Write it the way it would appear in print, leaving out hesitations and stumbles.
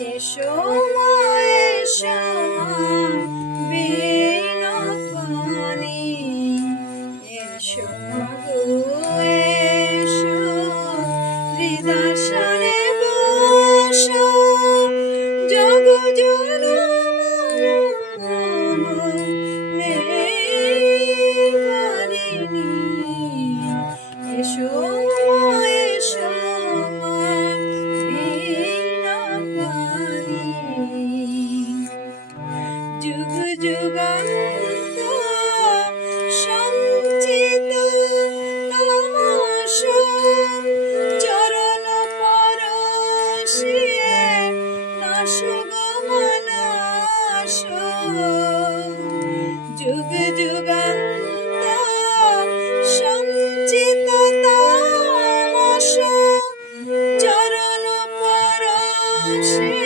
এসো মা এসো মা বীণাপাণি এসো গো এসো হৃদয়াসনে বসো জগ জনমারিণী এসো মা এসো মা বীণাপাণি যুগ যুগান্ত সঞ্চিত তমস চরণ পরশিয়ে নাশ গো মানস যুগ যুগান্ত সঞ্চিত তমস চরণ পরশিয়ে